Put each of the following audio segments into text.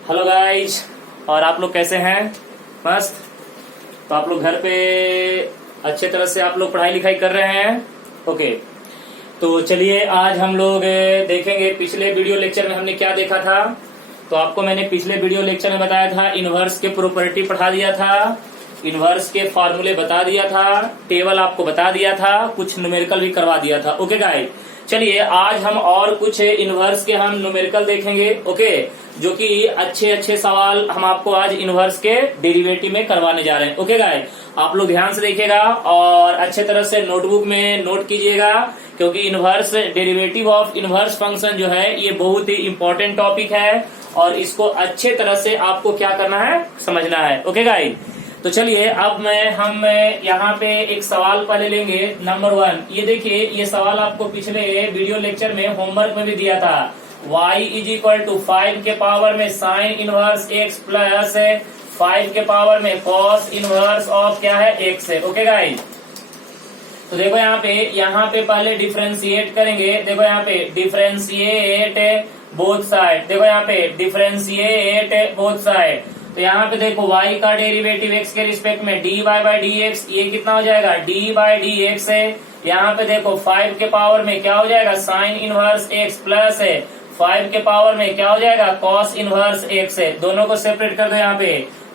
Hello guys. और आप लोग कैसे हैं? मस्त। तो आप लोग घर पे अच्छे तरह से आप लोग पढ़ाई लिखाई कर रहे हैं? ओके। तो चलिए आज हम लोग देखेंगे पिछले वीडियो लेक्चर में हमने क्या देखा था। तो आपको मैंने पिछले वीडियो लेक्चर में बताया था, इनवर्स के प्रॉपर्टी पढ़ा दिया था, इनवर्स के फॉर्मूले बता दिया था, टेबल आपको बता दिया था, कुछ न्यूमेरिकल भी करवा दिया था। ओके गाइस, चलिए आज हम और कुछ इनवर्स के हम न्यूमेरिकल देखेंगे। ओके, जो कि अच्छे अच्छे सवाल हम आपको आज इनवर्स के डेरिवेटिव में करवाने जा रहे हैं। ओके गाइस, आप लोग ध्यान से देखिएगा और अच्छे तरह से नोटबुक में नोट कीजिएगा, क्योंकि inverse derivative of inverse function जो है ये बहुत ही इंपॉर्टेंट टॉपिक है और इसको अच्छे तरह से आपको क्या करना है, समझना है। ओके गाइस, तो चलिए अब हम यहाँ पे एक सवाल पहले लेंगे। नंबर 1, ये देखिए, ये सवाल आपको पिछले वीडियो लेक्चर में होमवर्क में भी दिया था। y इज इक्वल टू 5 के पावर में साइन इनवर्स x प्लस 5 के पावर में कॉस इनवर्स ऑफ क्या है, x है। ओके गाइस, तो देखो यहाँ पे पहले डिफरेंशिएट करेंगे। देखो यहाँ पे डिफरेंशिएट बोथ साइड, देखो यहाँ पे डिफरेंशिएट बोथ साइड। तो यहाँ पे देखो y का डेरिवेटिव x के रिस्पेक्ट में dy बाई डी एक्स, ये कितना हो जाएगा, d बाई डी एक्स है। यहाँ पे देखो 5 के पावर में क्या हो जाएगा, साइन इनवर्स x प्लस है 5 के पावर में क्या हो जाएगा, कॉस इनवर्स x है। दोनों को सेपरेट कर दो यहाँ पे।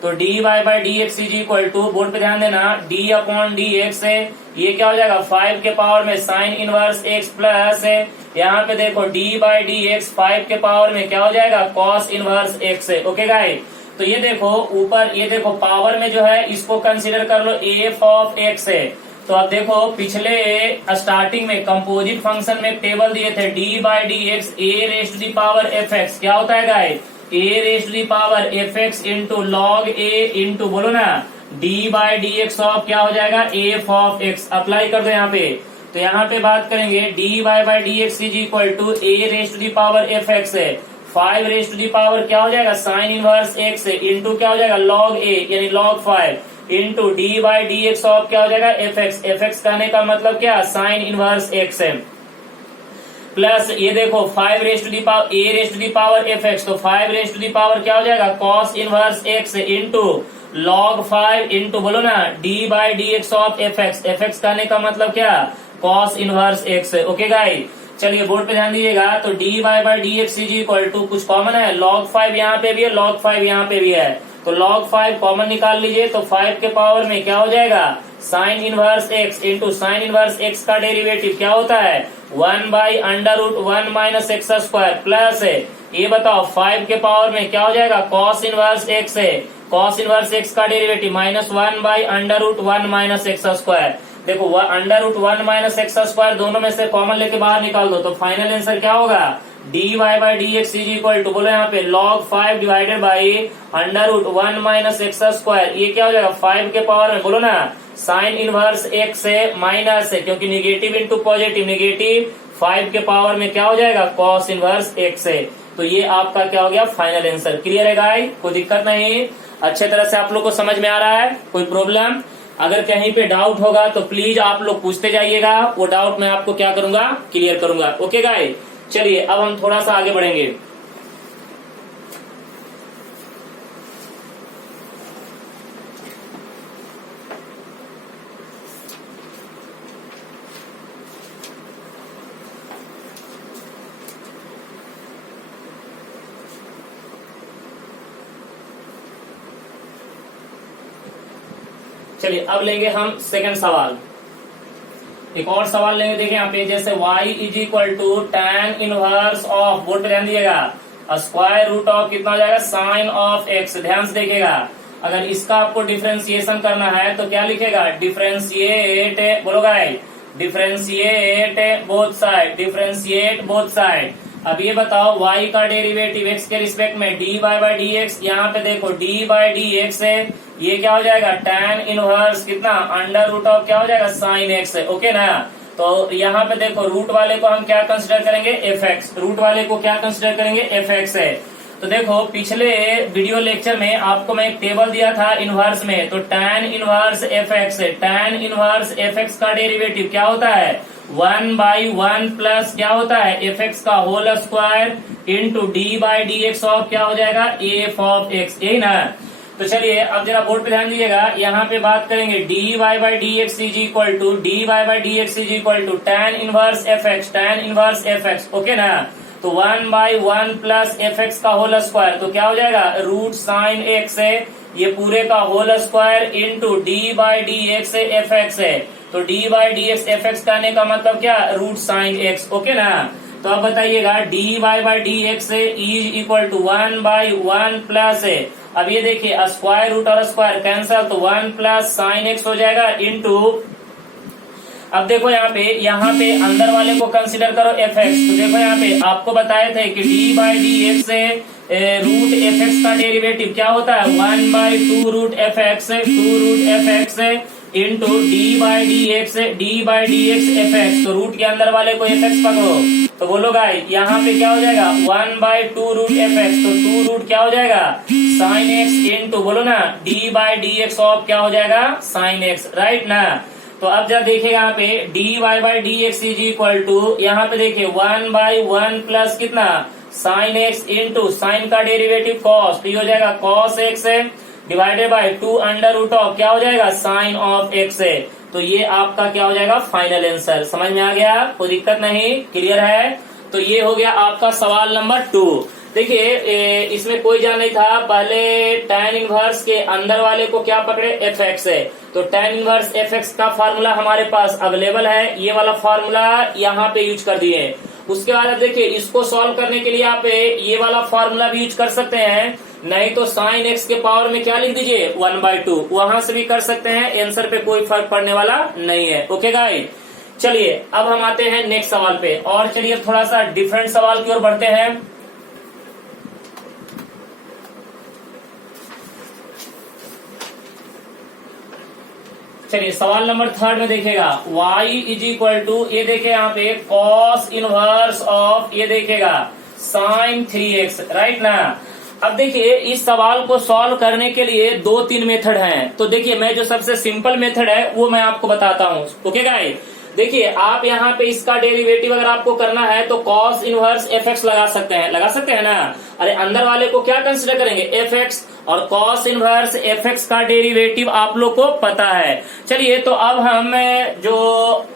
तो dy by D x is equal to, board पे ध्यान देना, d अपॉन डी एक्स है। ये क्या हो जाएगा, 5 के पावर में साइन इनवर्स x प्लस है, यहाँ पे देखो d बाई डी एक्स 5 के पावर में क्या हो जाएगा, कॉस इनवर्स x है। ओके गाइस, तो ये देखो ऊपर, ये देखो पावर में जो है इसको कंसीडर कर लो f ऑफ x है। तो अब देखो पिछले स्टार्टिंग में कंपोजिट फंक्शन में टेबल दिए थे, d by D X A raised to the power F x, क्या होता है guys, A raised to the power F X into log A into, बोलो ना, d by D x of क्या हो जाएगा, f ऑफ x। अप्लाई कर दो यहाँ पे। तो यहाँ पे बात करेंगे d by D x is equal to A raised to the power F x है, 5 रेस्ट टू दी पावर क्या हो जाएगा, साइन इनवर्स x है, इंटू क्या हो जाएगा, log a यानी log 5 into d by D x of क्या हो जाएगा, एफ एक्स कहने का मतलब क्या, साइन इनवर्स x है, प्लस ये देखो 5 raised to the power a raised to the power F X, तो 5 रेस्ट टू दी पावर क्या हो जाएगा, cos inverse x into log 5 into, बोलो ना, d by D x of F X कहने का मतलब क्या, कॉस इनवर्स x है। ओके गाइस, चलिए बोर्ड पे ध्यान दीजिएगा। तो d by D x is equal to, कुछ कॉमन है, log 5 यहाँ पे भी है, log 5 यहाँ पे भी है, तो log 5 कॉमन निकाल लीजिए। तो 5 के पावर में क्या हो जाएगा, sine inverse x into sine inverse x का डेरिवेटिव क्या होता है, 1 by under root 1 minus x square, plus है, ये बताओ 5 के पावर में क्या हो जाएगा, कॉस इनवर्स x है, कॉस इनवर्स x का derivative minus 1 by under root 1 minus x square. देखो under root 1 minus x square दोनों में से कॉमन लेके बाहर निकाल दो, तो फाइनल आंसर क्या होगा, dy by D x is equal to, बोलो यहाँ पे log 5 divided by under root 1 minus x square. ये क्या हो जाएगा, 5 के पावर में, बोलो ना, साइन इनवर्स x है माइनस है, क्योंकि निगेटिव इंटू पॉजिटिव, निगेटिव 5 के पावर में क्या हो जाएगा, कॉस इनवर्स x है। तो ये आपका क्या हो गया, फाइनल आंसर। क्लियर है गाइस, कोई दिक्कत नहीं, अच्छे तरह से आप लोग को समझ में आ रहा है, कोई प्रॉब्लम? अगर कहीं पे डाउट होगा तो प्लीज आप लोग पूछते जाइएगा, वो डाउट मैं आपको क्या करूंगा, क्लियर करूंगा। ओके गाइस, चलिए अब हम थोड़ा सा आगे बढ़ेंगे। चलिए अब लेंगे हम सेकंड सवाल, एक और सवाल लेंगे। देखिए यहाँ पे, जैसे y is equal to tan inverse of, board पे ध्यान दीजिएगा, स्क्वायर रूट ऑफ कितना हो जाएगा, साइन ऑफ x। ध्यान से देखिएगा, अगर इसका आपको डिफरेंशिएशन करना है तो क्या लिखेगा, डिफरेंशिएट, बोलो guys, differentiate both side, differentiate both side. अब ये बताओ y का डेरिवेटिव x के रिस्पेक्ट में d बाई डी एक्स, यहाँ पे देखो d बाई डी एक्स है, ये क्या हो जाएगा, tan इनवर्स कितना, अंडर रूट ऑफ क्या हो जाएगा, साइन x है। ओके ना, तो यहाँ पे देखो रूट वाले को हम क्या कंसिडर करेंगे, एफ एक्स, रूट वाले को क्या कंसिडर करेंगे, एफ एक्स है। तो देखो पिछले वीडियो लेक्चर में आपको मैं एक टेबल दिया था इनवर्स में, तो tan inverse F X, tan inverse F x का डेरिवेटिव क्या होता है 1/1 प्लस क्या होता है एफ एक्स का whole square into D by D x of क्या हो जाएगा एफ ऑफ एक्स, यही ना। तो चलिए अब जरा बोर्ड पे ध्यान दीजिएगा, यहाँ पे बात करेंगे D Y by D x is equal to tan inverse F X, tan inverse F X, okay ना। तो 1/1 प्लस एफ एक्स का होल स्क्वायर, तो क्या हो जाएगा रूट साइन एक्स है, ये पूरे का whole square into D by D x F x है, तो D by D x F X कहने का मतलब क्या रूट साइन एक्स, ओके ना। तो अब बताइएगा D Y by D x is equal to 1/1 plus है, अब ये देखिए स्क्वायर रूट और स्क्वायर कैंसल, तो 1 प्लस साइन एक्स हो जाएगा इंटू, अब देखो यहाँ पे अंदर वाले को कंसिडर करो एफ एक्स, तो देखो यहाँ पे आपको बताए थे कि डी बाई डी एक्स से रूट एफ एक्स का डेरिवेटिव क्या होता है 1/2 root F X, 2 root F X into D by D x F X, तो रूट के अंदर वाले को एफ एक्स पकड़ो, तो बोलो गाइस यहाँ पे क्या हो जाएगा 1/2 रूट एफ एक्स, तो 2 रूट क्या हो जाएगा साइन एक्स इंटू बोलो ना D by D x of क्या हो जाएगा साइन एक्स, राइट ना। तो अब जब देखिएगा यहाँ पे D Y by D x is equal to, यहाँ पे देखिए 1/1 प्लस कितना साइन एक्स इंटू साइन का डेरिवेटिव कॉस, तो ये हो जाएगा कॉस एक्स है divided by 2 under root of क्या हो जाएगा साइन ऑफ एक्स है, तो ये आपका क्या हो जाएगा फाइनल आंसर। समझ में आ गया, कोई दिक्कत नहीं, क्लियर है। तो ये हो गया आपका सवाल नंबर 2। देखिए इसमें कोई जान नहीं था, पहले tan इनवर्स के अंदर वाले को क्या पकड़े एफ एक्स है, तो tan इनवर्स एफ एक्स का फार्मूला हमारे पास अवेलेबल है, ये वाला फार्मूला यहाँ पे यूज कर दिए। उसके बाद अब देखिए इसको सॉल्व करने के लिए आप ये वाला फार्मूला भी यूज कर सकते हैं, नहीं तो साइन एक्स के पावर में क्या लिख दीजिए 1/2, वहां से भी कर सकते हैं, आंसर पे कोई फर्क पड़ने वाला नहीं है, ओके गाइस। चलिए अब हम आते हैं नेक्स्ट सवाल पे, और चलिए थोड़ा सा डिफरेंट सवाल की ओर बढ़ते हैं। चलिए सवाल नंबर 3 में देखिएगा y इज इक्वल टू, ये देखिए यहाँ पे cos इनवर्स ऑफ, ये देखिएगा sin 3x, राइट ना। अब देखिए इस सवाल को सॉल्व करने के लिए 2-3 मेथड हैं, तो देखिए मैं जो सबसे सिंपल मेथड है वो मैं आपको बताता हूँ, ओके गाइस। देखिए आप यहाँ पे इसका डेरिवेटिव अगर आपको करना है तो cos इनवर्स एफ एक्स लगा सकते हैं ना। अरे अंदर वाले को क्या कंसिडर करेंगे एफ एक्स, और cos इनवर्स एफ एक्स का डेरिवेटिव आप लोग को पता है। चलिए तो अब हम जो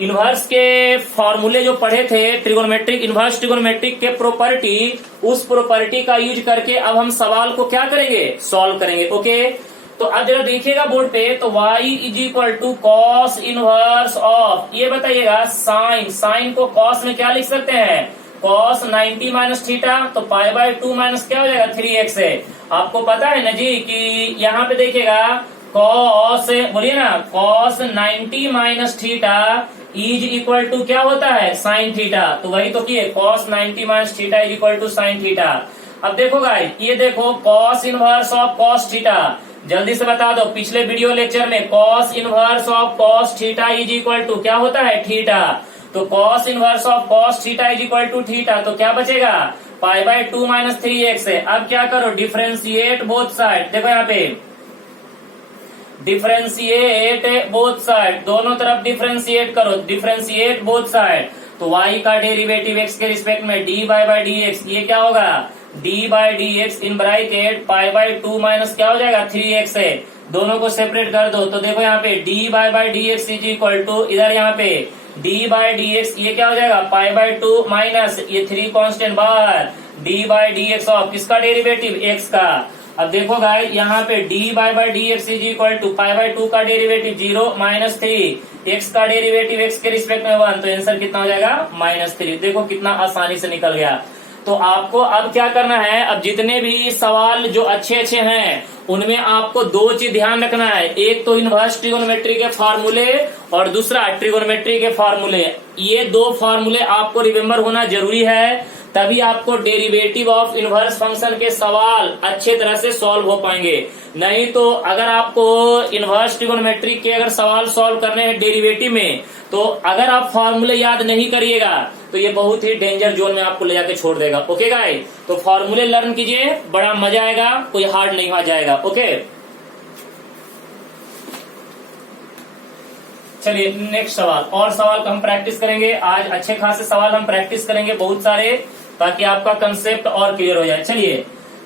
इनवर्स के फॉर्मूले जो पढ़े थे ट्रिगोनोमेट्रिक, इनवर्स ट्रिगोनोमेट्रिक के प्रॉपर्टी, उस प्रॉपर्टी का यूज करके अब हम सवाल को क्या करेंगे सॉल्व करेंगे, ओके। तो अब जरा देखिएगा बोर्ड पे, तो y is equal to cos inverse of, ये बताइएगा साइन को कॉस में क्या लिख सकते हैं cos 90 माइनस थीटा, तो π/2 माइनस क्या हो जाएगा 3x है। आपको पता है ना जी कि यहाँ पे देखिएगा cos, बोलिए ना cos 90 minus theta is equal to क्या होता है साइन थीटा, तो वही तो किए cos 90 minus theta is equal to sine theta. अब देखो गाइस ये देखो cos inverse of cos theta, जल्दी से बता दो, पिछले वीडियो लेक्चर में cos inverse of cos theta is equal to क्या होता है थीटा, तो cos inverse of cos theta is equal to theta, तो क्या बचेगा π/2 माइनस 3x है। अब क्या करो डिफरेंशिएट बोथ साइड, देखो यहाँ पे डिफरेंशिएट बोथ साइड, दोनों तरफ डिफरेंशिएट करो, डिफरेंशिएट बोथ साइड, तो y का डेरिवेटिव x के रिस्पेक्ट में dy/dx, ये क्या होगा dy/dx इन ब्रैकेट π/2 माइनस क्या हो जाएगा 3x है, दोनों को सेपरेट कर दो, तो देखो यहाँ पे dy/dx इज इक्वल टू, इधर यहाँ पे dy/dx ये क्या हो जाएगा π/2 माइनस ये 3 कांस्टेंट बाहर dy/dx ऑफ किसका डेरिवेटिव x का। अब देखो गाइस यहाँ पे dy/dx इज इक्वल टू π/2 का डेरिवेटिव 0 माइनस 3, x का डेरिवेटिव x के रिस्पेक्ट में 1, तो आंसर कितना हो जाएगा -3। देखो कितना आसानी से निकल गया। तो आपको अब क्या करना है, अब जितने भी सवाल जो अच्छे हैं उनमें आपको 2 चीज ध्यान रखना है, एक तो इनवर्स ट्रिगोनोमेट्री के फार्मूले और दूसरा ट्रिगोनोमेट्री के फार्मूले। ये 2 फार्मूले आपको रिमेम्बर होना जरूरी है, तभी आपको डेरिवेटिव ऑफ इनवर्स फंक्शन के सवाल अच्छे तरह से सॉल्व हो पाएंगे। नहीं तो अगर आपको इनवर्स ट्रिगोनोमेट्री के अगर सवाल सॉल्व करने हैं डेरिवेटिव में, तो अगर आप फॉर्मूले याद नहीं करिएगा तो ये बहुत ही डेंजर जोन में आपको ले जाके छोड़ देगा। ओके गाइस, तो फॉर्मूले लर्न कीजिए, बड़ा मजा आएगा, कोई हार्ड नहीं आ जाएगा। ओके, चलिए नेक्स्ट सवाल, और सवाल का हम प्रैक्टिस करेंगे आज, अच्छे खासे सवाल हम प्रैक्टिस करेंगे बहुत सारे, ताकि आपका कंसेप्ट और क्लियर हो जाए। चलिए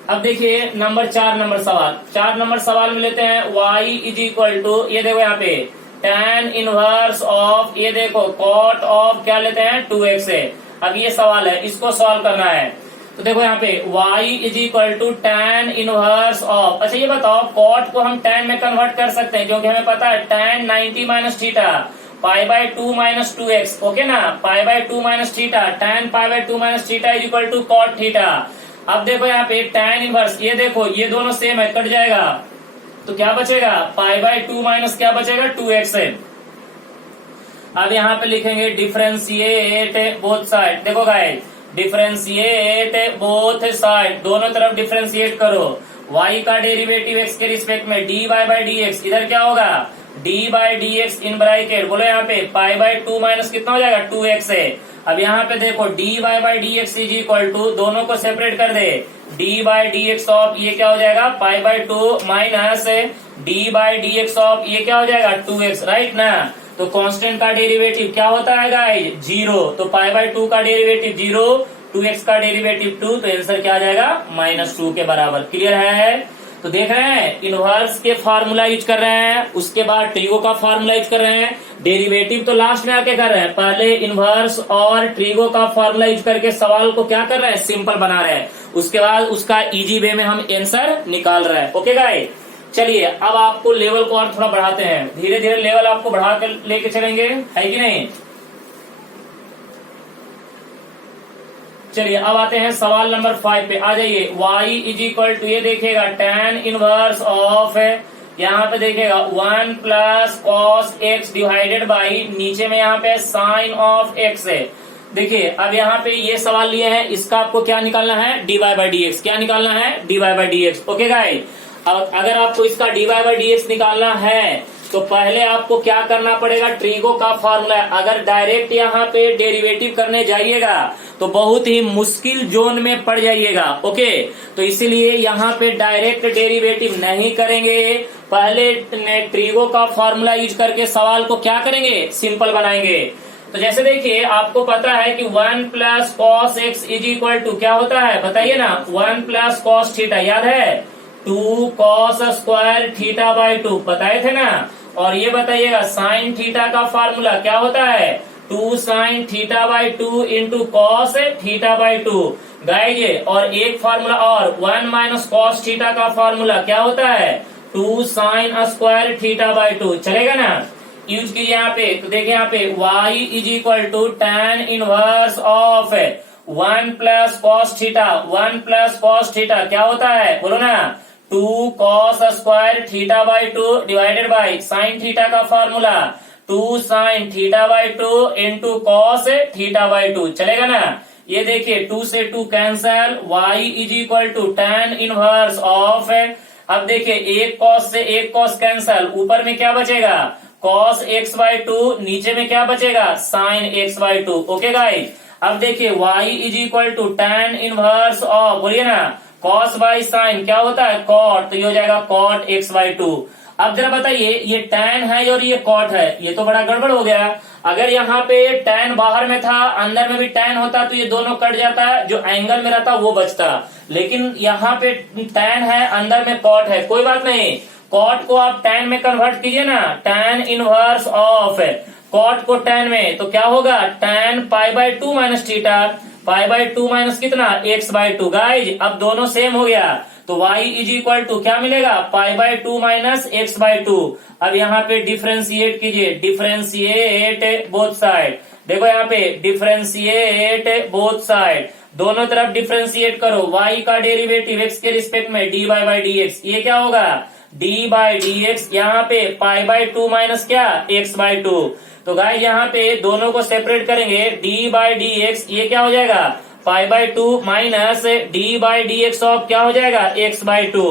अब देखिए नंबर 4 नंबर सवाल, 4 नंबर सवाल में लेते हैं y इज इक्वल टू, ये देखो यहाँ पे tan इनवर्स ऑफ, ये देखो cot ऑफ क्या लेते हैं 2x है। अब ये सवाल है, इसको सॉल्व करना है। तो देखो यहाँ पे y is equal to tan inverse of, अच्छा ये बताओ cot को हम tan में कन्वर्ट कर सकते हैं, क्योंकि हमें पता है tan 90 minus theta pi by 2 minus 2x, okay ना, pi by 2 minus theta, tan pi by 2 minus theta is equal to cot theta. अब देखो यहाँ पे tan इनवर्स, ये देखो ये दोनों सेम है, कट जाएगा, तो क्या बचेगा पाई बाय 2 माइनस क्या बचेगा 2x है। अब यहाँ पे लिखेंगे डिफरेंशिएट बोथ साइड, देखो गाइस डिफरेंशिएट बोथ साइड, दोनों तरफ डिफरेंशिएट करो। y का डेरिवेटिव x के रिस्पेक्ट में dy बाय dx, इधर क्या होगा d by dx in bracket, बोलो यहाँ पे पाई बाय 2 माइनस कितना हो जाएगा 2x है। अब यहाँ पे देखो dy by dx is equal to, दोनों को सेपरेट कर दे, d बाय dx ऑफ ये क्या हो जाएगा pi by 2 minus d by dx of ये क्या हो जाएगा 2x, राइट ना। तो कांस्टेंट का डेरिवेटिव क्या होता है गाइस 0, तो पाई बाय 2 का डेरिवेटिव 0, 2x का डेरिवेटिव 2, तो आंसर क्या आ जाएगा -2 के बराबर। क्लियर है, तो देख रहे हैं इनवर्स के फार्मूला यूज कर रहे हैं, उसके बाद ट्रिगो का फार्मूला यूज कर रहे हैं, डेरिवेटिव तो लास्ट में आके कर रहे हैं, पहले इनवर्स और ट्रिगो का फार्मूला यूज करके सवाल को क्या कर रहे हैं सिंपल बना रहे हैं, उसके बाद उसका इजी वे में हम आंसर निकाल रहे हैं। ओके गाइस, चलिए अब आपको लेवल को और थोड़ा बढ़ाते हैं, धीरे धीरे लेवल आपको बढ़ा कर लेके चलेंगे, है कि नहीं। चलिए अब आते हैं सवाल नंबर 5 पे, आ जाइए y इज इक्वल टू, ये देखिएगा tan इनवर्स ऑफ, यहाँ पे देखिएगा 1 plus cos x divided by, नीचे में यहाँ पे साइन ऑफ x है। देखिए अब यहाँ पे ये सवाल लिए हैं, इसका आपको क्या निकालना है dy बाई dx, क्या निकालना है dy by dx। Okay guys, अब अगर आपको इसका dy बाई dx निकालना है तो पहले आपको क्या करना पड़ेगा, ट्रिगो का फार्मूला। अगर डायरेक्ट यहाँ पे डेरिवेटिव करने जाइएगा तो बहुत ही मुश्किल जोन में पड़ जाइएगा। ओके, तो इसीलिए यहाँ पे डायरेक्ट डेरिवेटिव नहीं करेंगे, पहले ट्रिगो का फार्मूला यूज करके सवाल को क्या करेंगे सिंपल बनाएंगे। तो जैसे देखिए आपको पता है कि 1 plus cos X is equal to क्या होता है बताइए ना, 1 प्लस कॉस थीटा, याद है 2 कॉस स्क्वायर थीटा बाई 2 बताए थे ना। और ये बताइएगा साइन थीटा का फार्मूला क्या होता है 2 sine theta by 2 into cos theta by 2 guys. और एक फार्मूला और 1 माइनस कॉस थीटा का फार्मूला क्या होता है 2 साइन स्क्वायर थीटा बाई 2, चलेगा ना, यूज कीजिए यहाँ पे। तो देखिए यहाँ पे y is equal to tan inverse of 1 plus cos theta, 1 plus cos theta क्या होता है बोलो ना 2 cos square theta by 2 divided by sine theta का formula 2 sine theta by 2 into cos theta by 2, चलेगा ना। ये देखिए 2 से 2 cancel, y is equal to tan inverse of, अब देखिए एक कॉस से एक कॉस कैंसल, ऊपर में क्या बचेगा कॉस एक्स बाई 2, नीचे में क्या बचेगा sine X by 2। Okay guys, अब देखिए y is equal to tan inverse of, बोलिए ना कॉस बाई साइन क्या होता है कॉट, तो ये हो जाएगा कॉट एक्स बाई 2। अब जरा बताइए ये tan है और ये कॉट है, ये तो बड़ा गड़बड़ हो गया। अगर यहाँ पे tan बाहर में था अंदर में भी tan होता तो ये दोनों कट जाता, जो एंगल में रहता वो बचता, लेकिन यहाँ पे tan है अंदर में कॉट है, कोई बात नहीं, कॉट को आप tan में कन्वर्ट कीजिए ना, tan इनवर्स ऑफ कॉट को tan में, तो क्या होगा tan pi by 2 minus theta, pi by 2 minus कितना x बाई 2। गाइज अब दोनों सेम हो गया, तो y इज इक्वल टू क्या मिलेगा pi by 2 minus x by 2। अब यहाँ पे डिफरेंशिएट कीजिए, डिफरेंशिएट बोथ साइड, देखो यहाँ पे डिफरेंशिएट बोथ साइड, दोनों तरफ डिफरेंशिएट करो, y का डेरिवेटिव x के रिस्पेक्ट में dy बाई dx, ये क्या होगा d बाई dx, यहाँ पे पाई बाई 2 माइनस क्या x बाई 2। तो गाइस यहाँ पे दोनों को सेपरेट करेंगे, d बाई dx ये क्या हो जाएगा pi by 2 minus d by dx of क्या हो जाएगा x बाई 2।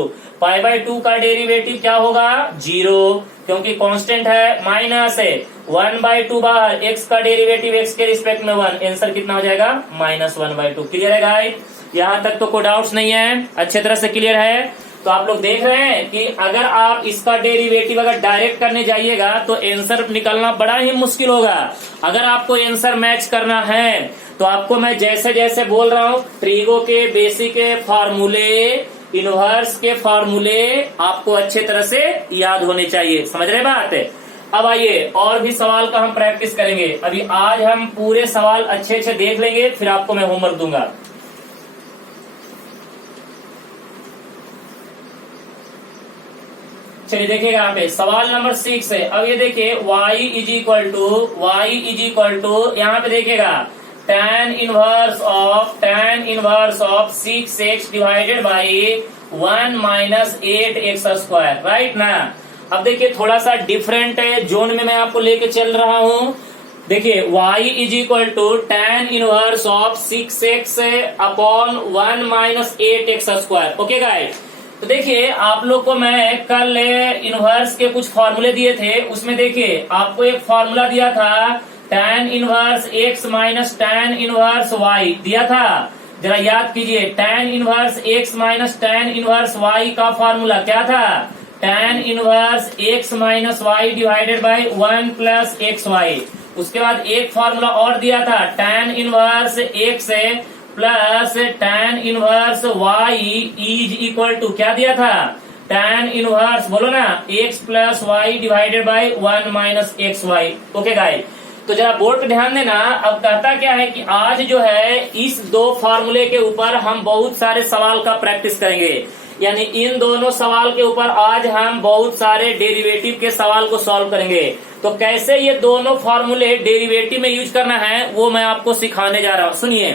पाई बाई 2 का डेरिवेटिव क्या होगा 0, क्योंकि कांस्टेंट है, माइनस है 1/2 बाहर, x का डेरिवेटिव x के रिस्पेक्ट में 1, आंसर कितना हो जाएगा -1/2। क्लियर है गाइस? यहाँ तक तो कोई डाउट्स नहीं है, अच्छे तरह से क्लियर है। तो आप लोग देख रहे हैं कि अगर आप इसका डेरिवेटिव अगर डायरेक्ट करने जाइएगा तो आंसर निकलना बड़ा ही मुश्किल होगा। अगर आपको आंसर मैच करना है तो आपको मैं जैसे जैसे बोल रहा हूँ, ट्रिगो के बेसिक के फार्मूले, इनवर्स के फार्मूले आपको अच्छे तरह से याद होने चाहिए। समझ रहे बात? अब आइए और भी सवाल का हम प्रैक्टिस करेंगे। अभी आज हम पूरे सवाल अच्छे अच्छे देख लेंगे, फिर आपको मैं होमवर्क दूंगा। चलिए देखिएगा यहाँ पे सवाल नंबर 6 है। अब ये देखिए y इज इक्वल टू यहाँ पे देखिएगा tan inverse of 6x divided by 1 minus 8x square, right ना। अब देखिए थोड़ा सा डिफरेंट जोन में मैं आपको लेके चल रहा हूँ। देखिए y is equal to tan inverse of 6x upon 1 minus 8x square. Okay guys, तो देखिए आप लोग को मैं कल इनवर्स के कुछ फॉर्मूले दिए थे, उसमें देखिए आपको एक फॉर्मूला दिया था tan inverse x minus tan inverse y दिया था। जरा याद कीजिए, tan inverse x minus tan inverse y का फॉर्मूला क्या था? tan inverse x minus y divided by 1 plus x y. उसके बाद एक फॉर्मूला और दिया था tan inverse x plus tan inverse y is equal to क्या दिया था? tan इनवर्स बोलो ना x plus y divided by 1 minus x Y. Okay guys, तो जरा बोर्ड पे ध्यान देना। अब कहता क्या है कि आज जो है इस दो फॉर्मूले के ऊपर हम बहुत सारे सवाल का प्रैक्टिस करेंगे, यानी इन दोनों सवाल के ऊपर आज हम बहुत सारे डेरिवेटिव के सवाल को सॉल्व करेंगे। तो कैसे ये दोनों फॉर्मूले डेरिवेटिव में यूज करना है वो मैं आपको सिखाने जा रहा हूं। सुनिए,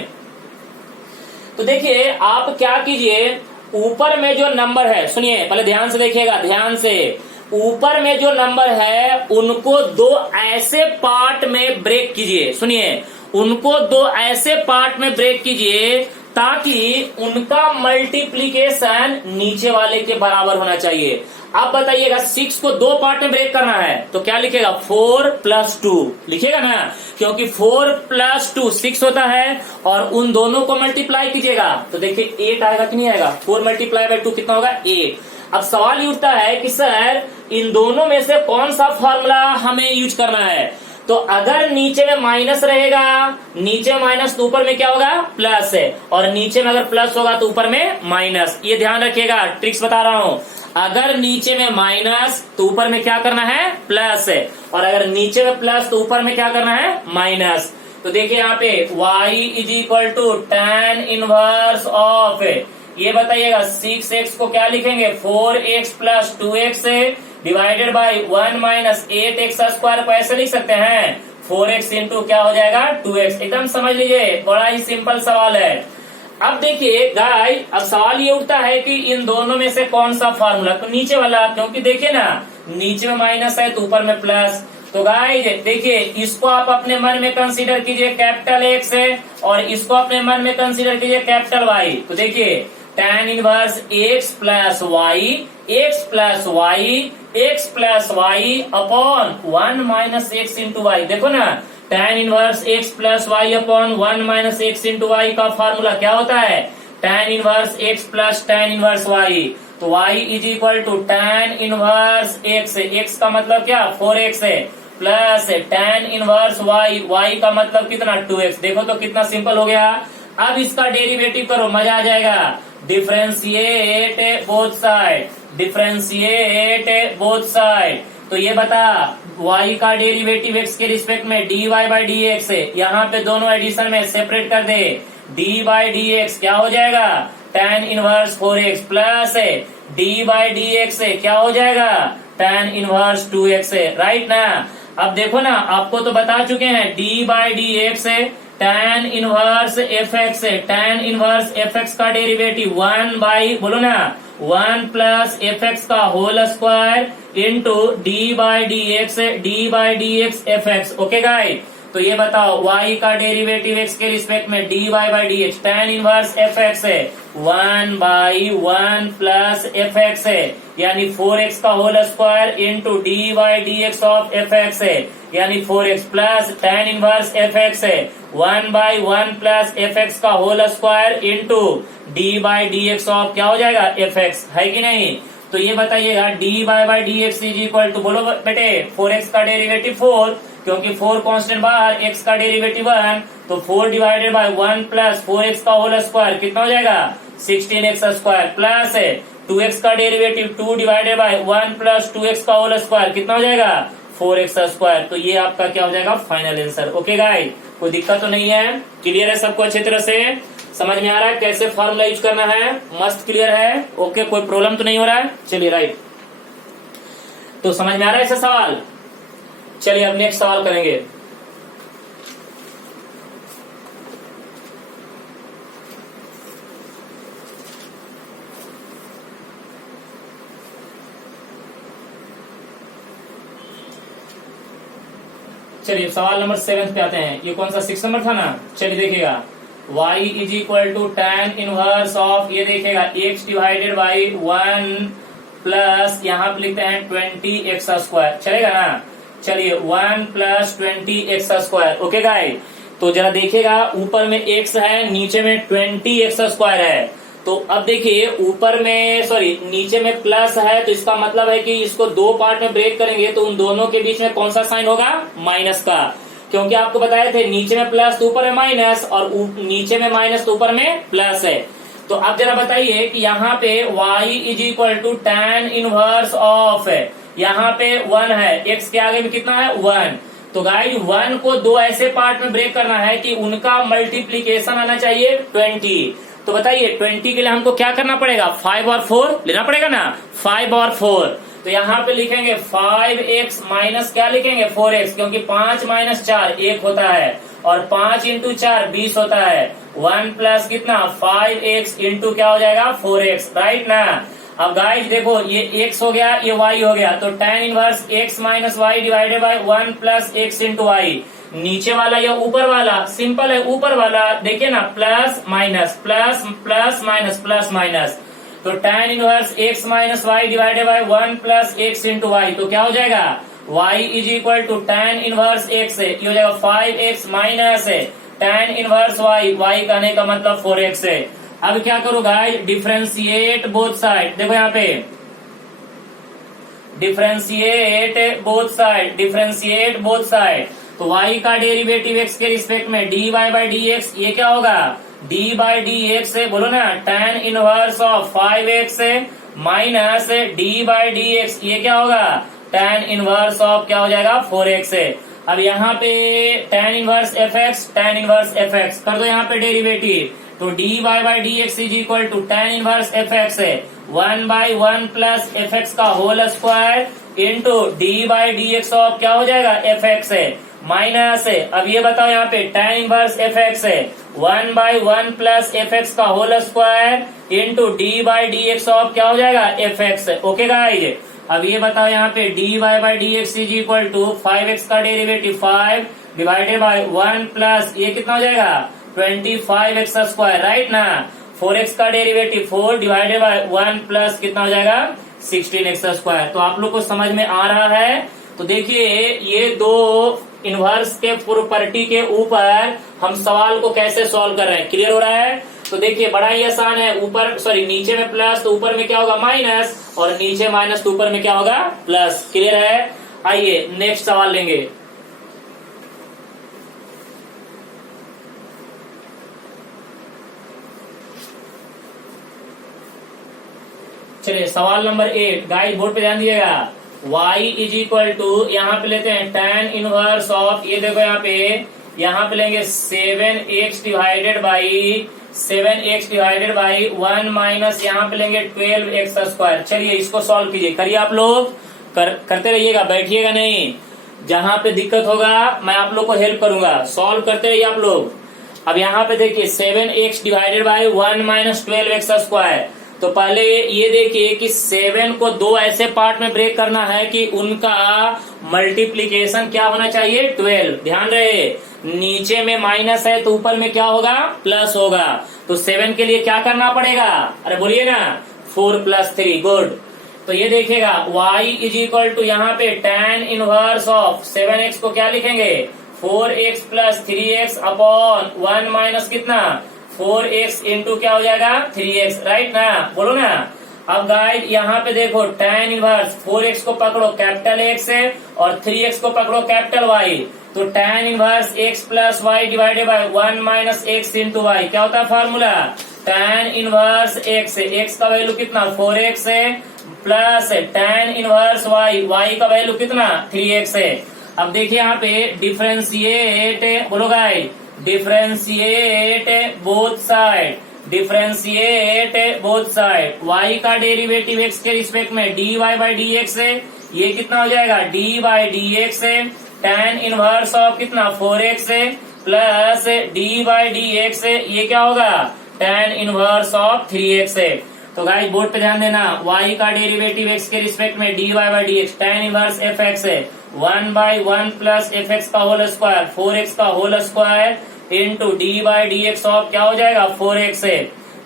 तो देखिए आप क्या कीजिए, ऊपर में जो नंबर है, सुनिए पहले ध्यान से देखिएगा, ध्यान से। ऊपर में जो नंबर है उनको दो ऐसे पार्ट में ब्रेक कीजिए। सुनिए, उनको दो ऐसे पार्ट में ब्रेक कीजिए ताकि उनका मल्टीप्लीकेशन नीचे वाले के बराबर होना चाहिए। अब बताइएगा 6 को दो पार्ट में ब्रेक करना है तो क्या लिखेगा? 4 प्लस 2 लिखेगा ना, क्योंकि 4 प्लस 2 6 होता है और उन दोनों को मल्टीप्लाई कीजिएगा तो देखिए 8 आएगा कि नहीं आएगा? 4 मल्टीप्लाई बाई 2 कितना होगा? 8। अब सवाल ये उठता है कि सर इन दोनों में से कौन सा फॉर्मूला हमें यूज करना है? तो अगर नीचे में माइनस रहेगा, नीचे में माइनस तो ऊपर में क्या होगा? प्लस है, और नीचे में अगर प्लस होगा तो ऊपर में माइनस। ये ध्यान रखिएगा, ट्रिक्स बता रहा हूं। अगर नीचे में माइनस तो ऊपर में क्या करना है? प्लस है, और अगर नीचे में प्लस तो ऊपर में क्या करना है? माइनस। तो देखिए यहाँ पे y is equal to tan inverse of, ये बताइएगा 6x को क्या लिखेंगे? 4x plus 2x divided by 1 minus 8x square को ऐसे लिख सकते हैं 4x इंटू क्या हो जाएगा? 2x। एकदम समझ लीजिए, बड़ा ही सिंपल सवाल है। अब देखिए गाइस, अब सवाल ये उठता है कि इन दोनों में से कौन सा फॉर्मूला? तो नीचे वाला, क्योंकि देखिए ना नीचे में माइनस है तो ऊपर में प्लस। तो गाइस देखिए, इसको आप अपने मन में कंसीडर कीजिए कैपिटल एक्स है, और इसको अपने मन में कंसीडर कीजिए कैपिटल वाई। तो देखिए tan inverse x plus y upon 1 minus x into y. देखो ना, tan inverse x plus y upon 1 minus x into y का फॉर्मूला क्या होता है? tan inverse x plus tan inverse y। तो y is equal to tan inverse x का मतलब क्या? 4x है, प्लस tan इनवर्स y का मतलब कितना? 2x। देखो तो कितना सिंपल हो गया। अब इसका डेरिवेटिव करो, मजा आ जाएगा। Differentiate both side. तो ये बता, y का डेरिवेटिव x के रिस्पेक्ट में dy बाई डी एक्स है, यहाँ पे दोनों एडिशन में सेपरेट कर दे। d बाई डी एक्स क्या हो जाएगा? tan inverse 4x plus d by D x क्या हो जाएगा? tan इनवर्स 2x है, राइट ना। अब देखो ना, आपको तो बता चुके हैं d by D x tan inverse fx है, tan इनवर्स fx का डेरिवेटिव 1 बाई बोलो ना 1 प्लस fx का whole square into d by D x fx। Okay guys, तो ये बताओ y का डेरिवेटिव x के रिस्पेक्ट में dy by D x, tan inverse fx है 1/1 प्लस fx है, यानी 4x का whole square into D by D x of fx है, यानी 4x plus tan inverse fx है 1/1 प्लस fx का whole square into D by D x of क्या हो जाएगा fx, है कि नहीं। तो ये बताइएगा d by D x is equal to, बोलो बेटे 4x का डेरिवेटिव 4, क्योंकि 4 कांस्टेंट बाहर, x का डेरिवेटिव 1, तो 4 डिवाइडेड बाय 1 प्लस 4x का होल स्क्वायर कितना हो जाएगा 16x स्क्वायर, प्लस है 2x का derivative 2 divided by 1 plus 2x का होल स्क्वायर कितना हो जाएगा 4x स्क्वायर। तो ये आपका क्या हो जाएगा फाइनल आंसर। ओके गाइस, कोई दिक्कत तो नहीं है, क्लियर है सबको, अच्छी तरह से समझ में आ रहा है कैसे फॉर्मूला यूज करना है, मस्त क्लियर है। ओके, कोई प्रॉब्लम तो नहीं हो रहा है, चलिए राइट। तो समझ में आ रहा है ऐसा सवाल। चलिए अब नेक्स्ट सवाल करेंगे। चलिए सवाल नंबर 7 पे आते हैं। ये कौन सा 6 नंबर था ना। चलिए देखिएगा y is equal to tan inverse of, ये देखिएगा x डिवाइडेड बाई 1 प्लस यहाँ पे लिखते हैं 20x स्क्वायर, चलेगा ना। चलिए 1 plus 20x square. Okay guys, तो जरा देखिएगा ऊपर में x है, नीचे में 20x स्क्वायर है। तो अब देखिए ऊपर में नीचे में प्लस है, तो इसका मतलब है कि इसको दो पार्ट में ब्रेक करेंगे तो उन दोनों के बीच में कौन सा साइन होगा माइनस का, क्योंकि आपको बताए थे नीचे में प्लस तो ऊपर में माइनस, और नीचे में माइनस तो ऊपर में प्लस है। तो अब जरा बताइए कि यहाँ पे y is equal to tan inverse of, यहाँ पे 1 है, x के आगे में कितना है 1। तो गाइस 1 को दो ऐसे पार्ट में ब्रेक करना है कि उनका मल्टीप्लीकेशन आना चाहिए 20। तो बताइए 20 के लिए हमको क्या करना पड़ेगा 5 और 4 लेना पड़ेगा ना, 5 और 4। तो यहाँ पे लिखेंगे 5x माइनस क्या लिखेंगे 4x, क्योंकि 5 माइनस 4 1 होता है, और 5 इंटू 4 20 होता है। 1 प्लस कितना 5x इंटू क्या हो जाएगा 4x, राइट ना। अब गाइस देखो ये x हो गया, ये y हो गया, तो tan inverse x minus y divided by 1 plus x into y. नीचे वाला या ऊपर वाला, सिंपल है, ऊपर वाला देखिए ना, plus minus plus plus minus plus minus, तो tan inverse x minus y divided by 1 plus x into y. तो क्या हो जाएगा y is equal to tan inverse x है, ये हो जाएगा 5x माइनस है tan इनवर्स y कहने का मतलब 4x है। अब क्या करो गाइस, डिफरेंशिएट बोथ साइड, देखो यहाँ पे differentiate both side, differentiate both side. तो y का डेरिवेटिव x के रिस्पेक्ट में dy बाई डी एक्स, ये क्या होगा d बाई डी एक्स है, बोलो ना tan inverse of 5x minus d by D x, ये क्या होगा tan इनवर्स ऑफ क्या हो जाएगा 4x है। अब यहाँ पे tan इनवर्स fx कर दो यहाँ पे डेरिवेटिव, तो dy by D x is equal to tan inverse fx है 1/1 प्लस fx का whole square into D by D x of क्या हो जाएगा fx है माइनस है। अब ये बताओ यहाँ पे tan इनवर्स fx है 1/1 प्लस fx का whole square into D by D x of क्या हो जाएगा fx है। ओके गाइज, अब ये बताओ यहाँ पे dy by D x is equal to 5x का डेरिवेटिव 5 डिवाइडेड बाई 1 प्लस ये कितना हो जाएगा 25x स्क्वायर, राइट ना। 4x का डेरिवेटिव 4 डिवाइडेड बाई 1 प्लस कितना हो जाएगा 16x स्क्वायर। तो आप लोग को समझ में आ रहा है। तो देखिए ये दो इनवर्स के प्रॉपर्टी के ऊपर हम सवाल को कैसे सॉल्व कर रहे हैं, क्लियर हो रहा है। तो देखिए बड़ा ही आसान है, ऊपर नीचे में प्लस तो ऊपर में क्या होगा माइनस, और नीचे माइनस तो ऊपर में क्या होगा प्लस, क्लियर है। आइए नेक्स्ट सवाल लेंगे। चलिए सवाल नंबर 8, गाइस बोर्ड पे ध्यान दिएगा। y इज इक्वल टू यहाँ पे लेते हैं tan इनवर्स ऑफ, ये देखो यहाँ पे लेंगे 7x डिवाइडेड बाई 1 माइनस यहाँ पे लेंगे 12x स्क्वायर। चलिए इसको सॉल्व कीजिए, करिए आप लोग, करते रहिएगा, बैठिएगा नहीं। जहां पे दिक्कत होगा मैं आप लोग को हेल्प करूंगा, सॉल्व करते रहिए आप लोग। अब यहाँ पे देखिए 7x divided by 1 minus 12x square, तो पहले ये देखिए कि 7 को दो ऐसे पार्ट में ब्रेक करना है कि उनका मल्टीप्लीकेशन क्या होना चाहिए 12। ध्यान रहे नीचे में माइनस है तो ऊपर में क्या होगा प्लस होगा। तो 7 के लिए क्या करना पड़ेगा, अरे बोलिए ना 4 + 3। गुड। तो ये देखिएगा y इज इक्वल टू यहाँ पे tan इनवर्स ऑफ 7x को क्या लिखेंगे 4x + 3x अपॉन 1 माइनस कितना 4x इंटू क्या हो जाएगा 3x। राइट ना, बोलो ना। अब गाइड यहाँ पे देखो tan इनवर्स 4x को पकड़ो कैपिटल X है और 3x को पकड़ो कैपिटल Y। तो tan inverse x + y divided by 1 minus x into y क्या होता है फॉर्मूला tan इनवर्स x का वैल्यू कितना 4x है प्लस tan इनवर्स y का वैल्यू कितना 3x है। अब देखिए यहाँ पे डिफरेंशिएट, बोलो guys differentiate both side, differentiate both side. y का डेरिवेटिव x के रिस्पेक्ट में dy/dx है, ये कितना हो जाएगा d/dx है। tan इनवर्स ऑफ कितना 4x है प्लस d/dx है, ये क्या होगा tan इनवर्स ऑफ 3x है। तो गाइस बोर्ड पे ध्यान देना y का डेरिवेटिव x के रिस्पेक्ट में dy/dx tan इनवर्स fx है 1/1 प्लस fx का होल स्क्वायर 4x का whole square into d/dx of क्या हो जाएगा 4x है,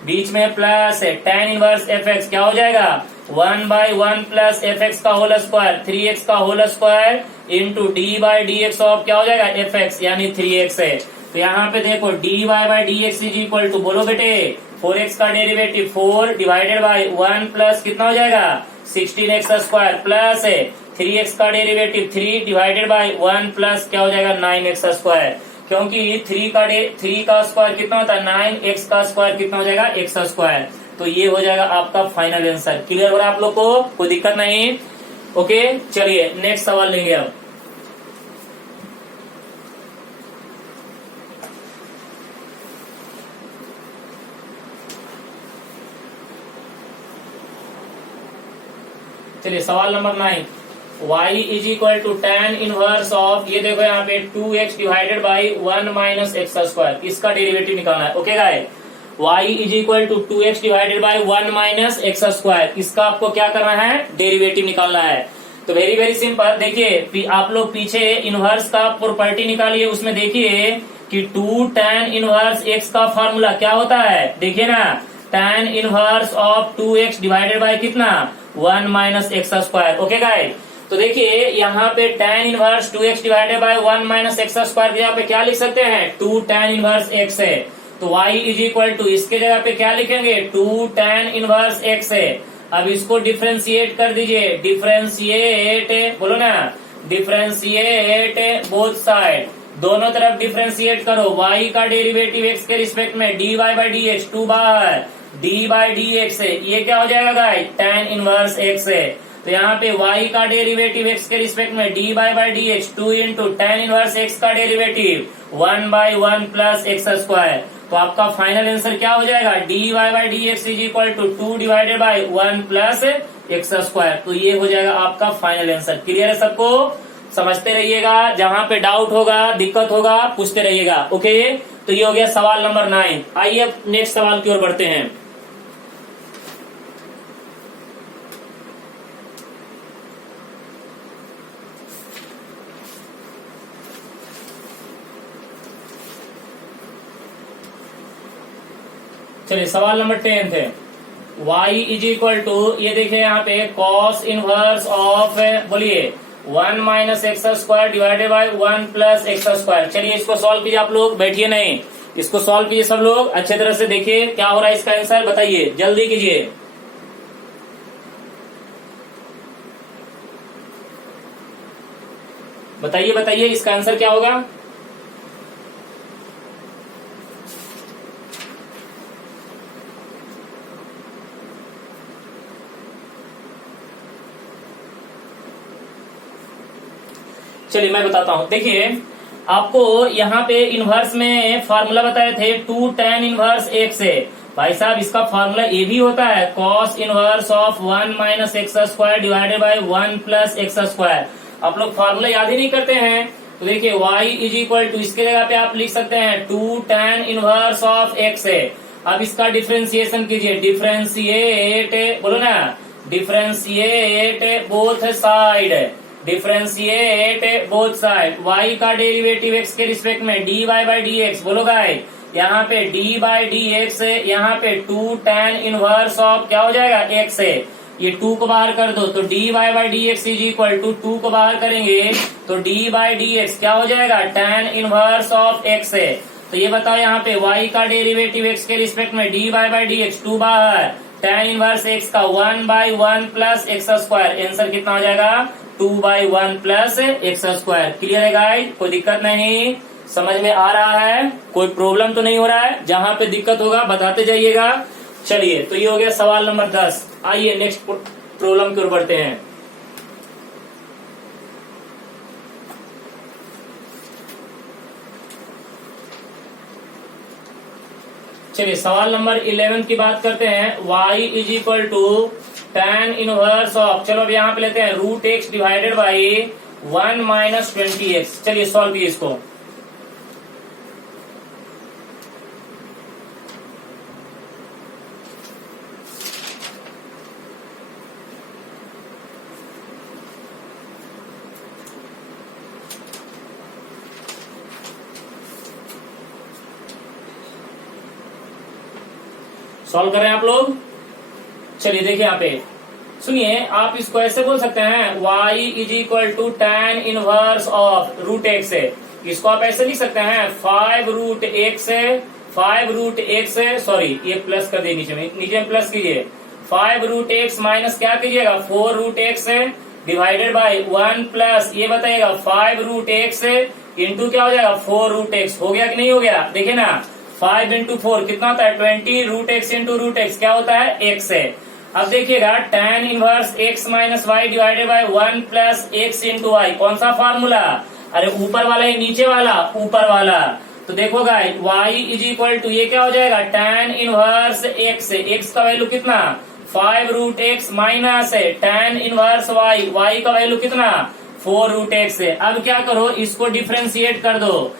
बीच में प्लस है tan इनवर्स fx क्या हो जाएगा 1/1 प्लस fx का होल स्क्वायर 3x का whole square into d/dx of क्या हो जाएगा fx यानी 3x है। तो यहाँ पे देखो dy/dx इज इक्वल टू, बोलो बेटे 4x का डेरिवेटिव 4 डिवाइडेड बाय 1 प्लस कितना हो जाएगा 16x स्क्वायर प्लस है 3x का डेरिवेटिव 3 डिवाइडेड बाय 1 प्लस क्या हो जाएगा 9x स्क्वायर, क्योंकि 3 का स्क्वायर कितना होता है 9, x का स्क्वायर कितना हो जाएगा x स्क्वायर। तो ये हो जाएगा आपका फाइनल आंसर। क्लियर हो रहा है आप लोग को, कोई दिक्कत नहीं। ओके चलिए नेक्स्ट सवाल लेंगे अब। चलिए सवाल number 9, y is equal to tan inverse of, ये देखो यहाँ पे 2x divided by 1 minus x square, इसका डेरिवेटिव निकालना है। Okay guys, y is equal to 2x divided by 1 minus x square, इसका आपको क्या करना है डेरिवेटिव निकालना है। तो वेरी वेरी सिंपल, देखिए आप लोग पीछे इनवर्स का प्रॉपर्टी निकालिए, उसमें देखिए कि 2 tan इनवर्स x का फॉर्मूला क्या होता है, देखिए ना tan inverse of 2x divided by कितना 1 minus x square. Okay guys, तो देखिए यहाँ पे tan inverse 2x divided by 1 minus x square यहाँ पे क्या लिख सकते हैं 2 tan इनवर्स x है। तो y इज इक्वल टू इसके जगह पे क्या लिखेंगे 2 tan इनवर्स x है। अब इसको डिफरेंशिएट कर दीजिए, डिफरेंशिएट बोलो ना, डिफरेंशिएट बोथ साइड, दोनों तरफ डिफरेंशिएट करो। y का डेरिवेटिव x के रिस्पेक्ट में dy/dx 2 बार d/dx है, ये क्या हो जाएगा गाइस tan इनवर्स x है। तो यहाँ पे y का डेरिवेटिव x के रिस्पेक्ट में dy/dx 2 into tan inverse x का डेरिवेटिव 1/1 प्लस एक्स स्क्वायर। तो आपका फाइनल आंसर क्या हो जाएगा dy/dx is equal to 2 divided by 1 plus x square. तो ये हो जाएगा आपका फाइनल आंसर। क्लियर है सबको, समझते रहिएगा, जहां पे डाउट होगा दिक्कत होगा पूछते रहिएगा। ओके, तो ये हो गया सवाल नंबर 9। आइए अब नेक्स्ट सवाल की ओर बढ़ते हैं। चलिए सवाल नंबर 10 है, y इज इक्वल टू, ये देखिए यहाँ पे cos इनवर्स ऑफ, बोलिए 1 minus x square divided by 1 plus x square. चलिए इसको सॉल्व कीजिए, आप लोग बैठिए नहीं, इसको सॉल्व कीजिए सब लोग अच्छे तरह से, देखिए क्या हो रहा है इसका आंसर, बताइए जल्दी कीजिए। बताइए बताइए इसका आंसर क्या होगा। चलिए मैं बताता हूं, देखिए आपको यहाँ पे इनवर्स में फार्मूला बताए थे 2 tan इनवर्स x है। भाई साहब इसका फार्मूला ये भी होता है cos inverse of 1 minus x square divided by 1 plus x square. आप लोग फार्मूला याद ही नहीं करते हैं, तो देखिए y इज इक्वल टू, इसके जगह पे आप लिख सकते हैं 2 tan इनवर्स ऑफ x है। अब इसका डिफ्रेंसिएशन कीजिए, डिफ्रेंशिएट बोलो ना, differentiate both side, differentiate both side. y का डेरिवेटिव x के रिस्पेक्ट में dy बाई डी एक्स, बोलो गाइस, यहाँ पे d बाई डी एक्स, यहाँ पे 2 tan इनवर्स ऑफ क्या हो जाएगा x है, ये 2 को बाहर कर दो तो dy by D x is equal to 2 को बाहर करेंगे तो d बाई डी एक्स क्या हो जाएगा, tan इनवर्स ऑफ x है। तो ये बताओ यहाँ पे y का डेरिवेटिव x के रिस्पेक्ट में dy बाई डी एक्स, 2 बाहर, tan इनवर्स x का 1 by 1 plus x square, answer कितना हो जाएगा 2 by 1 plus x square. Clear है गाइस, कोई दिक्कत नहीं, समझ में आ रहा है, कोई प्रॉब्लम तो नहीं हो रहा है, जहां पे दिक्कत होगा बताते जाइएगा। चलिए तो ये हो गया सवाल नंबर 10। आइए नेक्स्ट प्रॉब्लम की ओर बढ़ते हैं। चलिए सवाल नंबर 11 की बात करते हैं। y is equal to tan inverse of, चलो अब यहाँ पे लेते हैं root x divided by 1 minus 20x। चलिए सॉल्व कीजिए इसको। सॉल्व कर रहे हैं आप लोग। चलिए देखिए यहाँ पे सुनिए, आप इसको ऐसे बोल सकते हैं y is equal to tan inverse of root x है, इसको आप ऐसे लिख सकते हैं 5 रूट एक्स है, 5 रूट एक्स है, सॉरी ये प्लस कर दिए नीचे में प्लस कीजिए, 5 रूट एक्स माइनस क्या कीजिएगा 4 रूट एक्स है डिवाइडेड बाई 1 प्लस ये बताइएगा 5 रूट एक्स इंटू क्या हो जाएगा 4 रूट एक्स। हो गया कि नहीं हो गया, देखिए ना 5 इंटू 4 कितना होता है 20, root x into root x क्या होता है x है। अब देखिएगा tan inverse x minus y divided by 1 plus x into y, कौन सा फार्मूला, अरे ऊपर वाला ही नीचे वाला, ऊपर वाला। तो देखो guys y is equal to ये क्या हो जाएगा tan इनवर्स x का वैल्यू कितना 5 रूट एक्स माइनस है tan इनवर्स y का वैल्यू कितना 4 रूट एक्स है। अब क्या करो, इसको डिफ्रेंशिएट कर दो,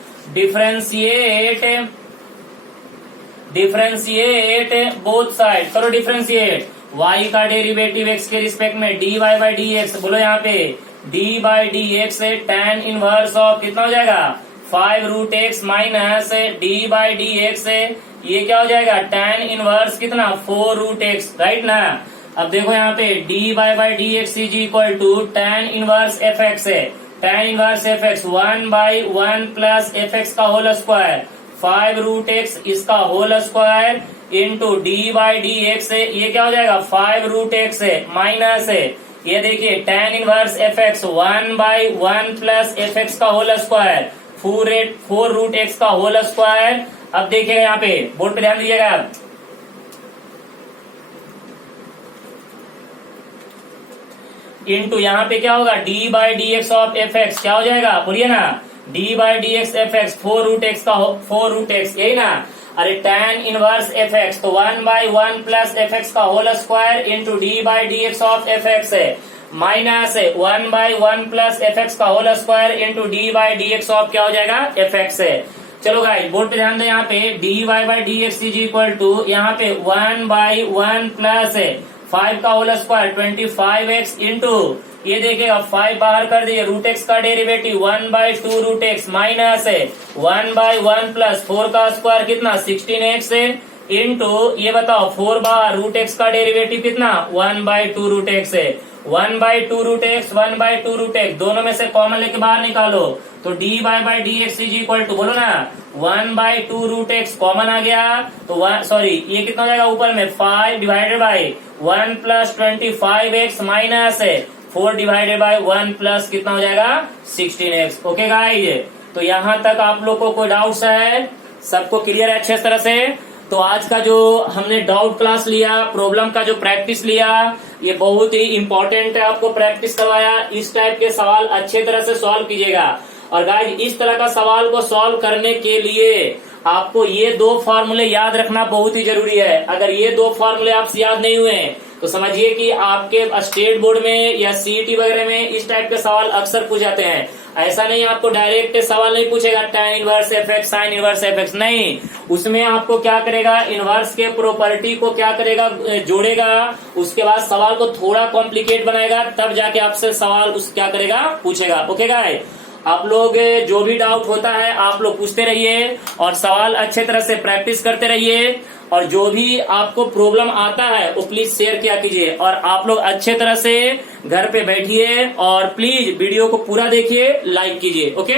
डिफ्रेंशिएट बोथ साइड करो, डिफ्रेंशिएट y का डेरिवेटिव x के रिस्पेक्ट में dy बाई डी एक्स, बोलो यहाँ पे d by D x tan inverse of कितना हो जाएगा 5 root x minus d by D x, ये क्या हो जाएगा tan इनवर्स कितना 4 रूट एक्स, राइट ना। अब देखो यहाँ पे d by D x is equal to tan inverse F x है, tan inverse F x 1 by 1 plus F x का होल स्क्वायर 5 रूट एक्स इसका whole square into D by D x है, ये क्या हो जाएगा 5 रूट एक्स है minus है, ये देखिए tan inverse F x 1 by 1 plus F x का होल स्क्वायर 4 रूट एक्स का होल स्क्वायर। अब देखिएगा यहाँ पे बोर्ड पे ध्यान दीजिएगा आप, इंटू यहाँ पे क्या होगा d by D x of F x क्या हो जाएगा, बोलिए ना d by D x F x 4 root x का 4 रूट एक्स, यही ना। अरे tan इनवर्स एफ एक्स तो 1 बाई 1 प्लस एफ एक्स का whole square into D by D x of F x है minus 1 by 1 plus F x का whole square into D by D x of क्या हो जाएगा F x है। चलो guys board पे ध्यान दो, यहाँ पे D Y by D x is equal to यहाँ पे 1 बाई 1 प्लस 5 का होल स्क्वायर 25x इंटू ये देखिएगा 5 बाहर कर दिए, रूट एक्स का derivative 1 by 2 root x minus 1 by 1 plus 4 का स्क्वायर कितना 16x इंटू ये बताओ 4 बाहर, रूट एक्स का डेरिवेटिव कितना 1 बाई 2 रूट एक्स है, 1 by 2 root x 1 by 2 root x दोनों में से कॉमन लेके बाहर निकालो तो D by D x is equal to बोलो ना 1 बाई 2 रूट एक्स कॉमन आ गया तो सॉरी ये कितना हो जाएगा ऊपर में 5 divided by 1 plus 25x minus 4 divided by 1 plus कितना हो जाएगा 16x। ओके गाइस, तो यहाँ तक आप लोग को कोई डाउट्स है, सबको क्लियर है अच्छे तरह से। तो आज का जो हमने डाउट क्लास लिया, प्रॉब्लम का जो प्रैक्टिस लिया, ये बहुत ही इंपॉर्टेंट है, आपको प्रैक्टिस करवाया। इस टाइप के सवाल अच्छे तरह से सॉल्व कीजिएगा। और गाइस इस तरह का सवाल को सॉल्व करने के लिए आपको ये 2 फॉर्मूले याद रखना बहुत ही जरूरी है। अगर ये 2 फॉर्मूले आपसे याद नहीं हुए हैं तो समझिए कि आपके स्टेट बोर्ड में या सीईटी वगैरह में इस टाइप के सवाल अक्सर पूछ जाते हैं। ऐसा नहीं आपको डायरेक्ट सवाल नहीं पूछेगा tan inverse F x sine inverse F x, नहीं, उसमें आपको क्या करेगा, इनवर्स के प्रॉपर्टी को क्या करेगा, जोड़ेगा, उसके बाद सवाल को थोड़ा कॉम्प्लिकेट बनाएगा, तब जाके आपसे सवाल उस क्या करेगा, पूछेगा। ओके गाइस, आप लोग जो भी डाउट होता है आप लोग पूछते रहिए और सवाल अच्छे तरह से प्रैक्टिस करते रहिए, और जो भी आपको प्रॉब्लम आता है वो प्लीज शेयर किया कीजिए। और आप लोग अच्छे तरह से घर पे बैठिए और प्लीज वीडियो को पूरा देखिए, लाइक कीजिए। ओके।